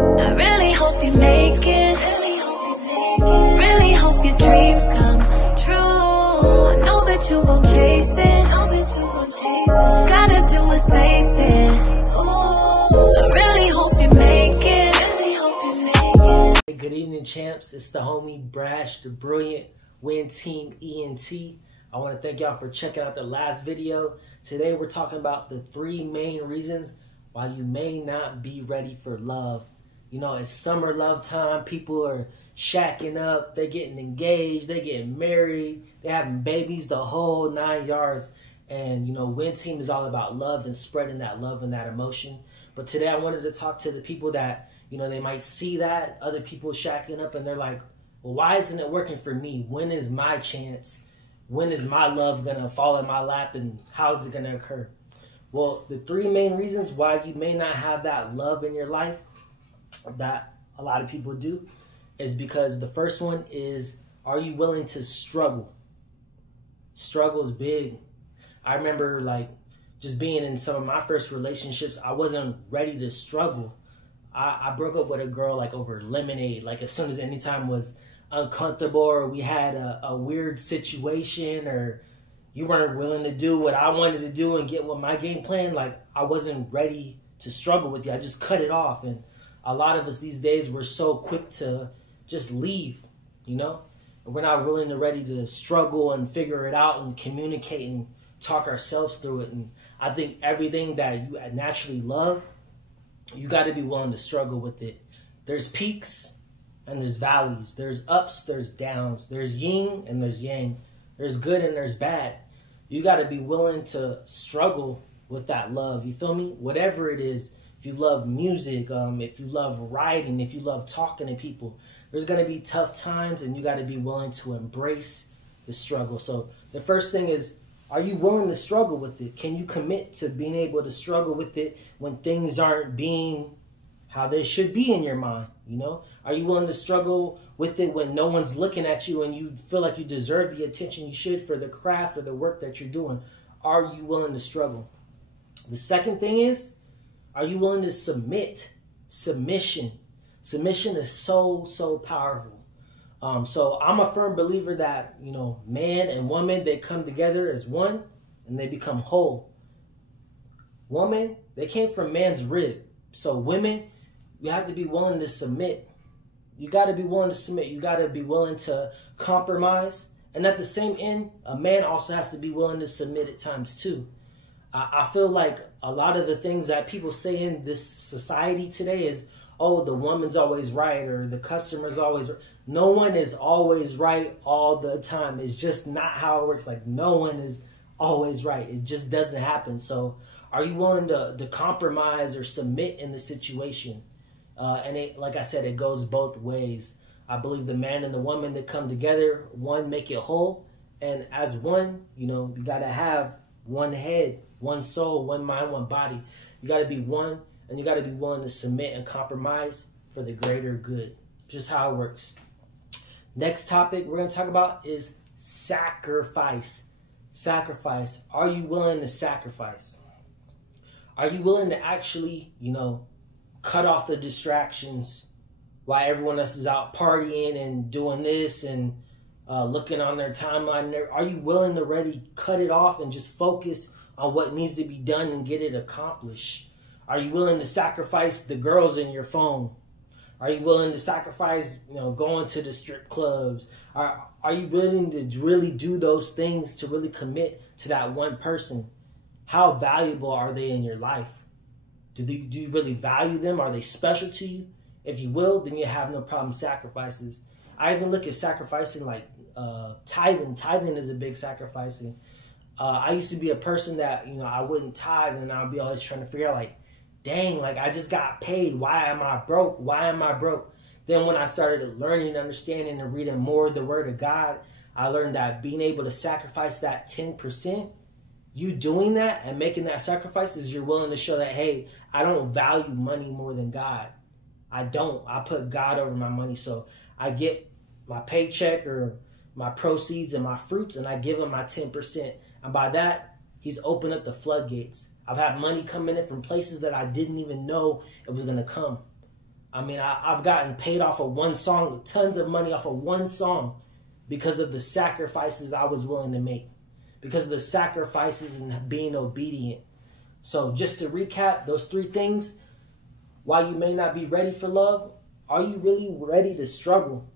I really hope you make it. Really hope your dreams come true. I know that you gon' chase it. Gotta do is face it. I really hope you make it. Hey, good evening, champs. It's the homie Brash da Brilliant, Win Team ENT. I want to thank y'all for checking out the last video. Today we're talking about the 3 main reasons why you may not be ready for love. You know, it's summer love time. People are shacking up. They're getting engaged. They're getting married. They're having babies, the whole 9 yards. And, you know, Win Team is all about love and spreading that love and that emotion. But today I wanted to talk to the people that, you know, they might see that, other people shacking up, and they're like, well, why isn't it working for me? When is my chance? When is my love going to fall in my lap, and how is it going to occur? Well, the 3 main reasons why you may not have that love in your life that a lot of people do is because the first one is, are you willing to struggle? Struggle's big. I remember like just being in some of my first relationships, I wasn't ready to struggle. I broke up with a girl like over lemonade. Like as soon as any time was uncomfortable or we had a weird situation or you weren't willing to do what I wanted to do and get with my game plan, like I wasn't ready to struggle with you. I just cut it off. And a lot of us these days, we're so quick to just leave, you know? And we're not willing to ready to struggle and figure it out and communicate and talk ourselves through it. And I think everything that you naturally love, you got to be willing to struggle with it. There's peaks and there's valleys. There's ups, there's downs. There's yin and there's yang. There's good and there's bad. You got to be willing to struggle with that love. You feel me? Whatever it is. If you love music, if you love writing, if you love talking to people, there's going to be tough times and you got to be willing to embrace the struggle. So the first thing is, are you willing to struggle with it? Can you commit to being able to struggle with it when things aren't being how they should be in your mind? You know, are you willing to struggle with it when no one's looking at you and you feel like you deserve the attention you should for the craft or the work that you're doing? Are you willing to struggle? The second thing is, are you willing to submit? Submission. Submission is so powerful. So I'm a firm believer that, you know, man and woman, they come together as one and they become whole. Woman, they came from man's rib. So women, you have to be willing to submit. You got to be willing to submit. You got to be willing to compromise. And at the same end, a man also has to be willing to submit at times too. I feel like a lot of the things that people say in this society today is, oh, the woman's always right or the customer's always right. No one is always right all the time. It's just not how it works. Like no one is always right. It just doesn't happen. So are you willing to compromise or submit in the situation? And it, like I said, it goes both ways. I believe the man and the woman that come together, one make it whole. And as one, you know, you got to have one head, one soul, one mind, one body. You got to be one, and you got to be willing to submit and compromise for the greater good. Just how it works. Next topic we're going to talk about is sacrifice. Sacrifice. Are you willing to sacrifice? Are you willing to actually, you know, cut off the distractions while everyone else is out partying and doing this and looking on their timeline? Are you willing to really cut it off and just focus on what needs to be done and get it accomplished? Are you willing to sacrifice the girls in your phone? Are you willing to sacrifice, you know, going to the strip clubs? Are you willing to really do those things to really commit to that one person? How valuable are they in your life? Do you really value them? Are they special to you? If you will, then you have no problem sacrifices. I even look at sacrificing like tithing. Tithing is a big sacrificing. I used to be a person that, you know, I wouldn't tithe and I'd be always trying to figure out like, dang, like I just got paid. Why am I broke? Why am I broke? Then when I started learning, understanding, and reading more of the Word of God, I learned that being able to sacrifice that 10%, you doing that and making that sacrifice is you're willing to show that, hey, I don't value money more than God. I don't. I put God over my money. So I get my paycheck or my proceeds and my fruits and I give him my 10%. And by that, he's opened up the floodgates. I've had money coming in from places that I didn't even know it was going to come. I mean, I've gotten paid off of one song, tons of money off of one song because of the sacrifices I was willing to make, because of the sacrifices and being obedient. So just to recap, those 3 things, while you may not be ready for love, are you really ready to struggle?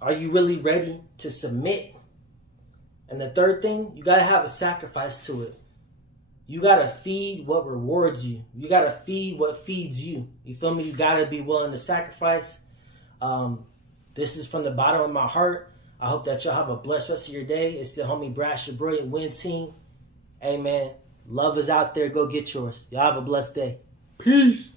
Are you really ready to submit? And the 3rd thing, you got to have a sacrifice to it. You got to feed what rewards you. You got to feed what feeds you. You feel me? You got to be willing to sacrifice. This is from the bottom of my heart. I hope that y'all have a blessed rest of your day. It's the homie Brash da Brilliant Win Team. Hey, man, love is out there. Go get yours. Y'all have a blessed day. Peace.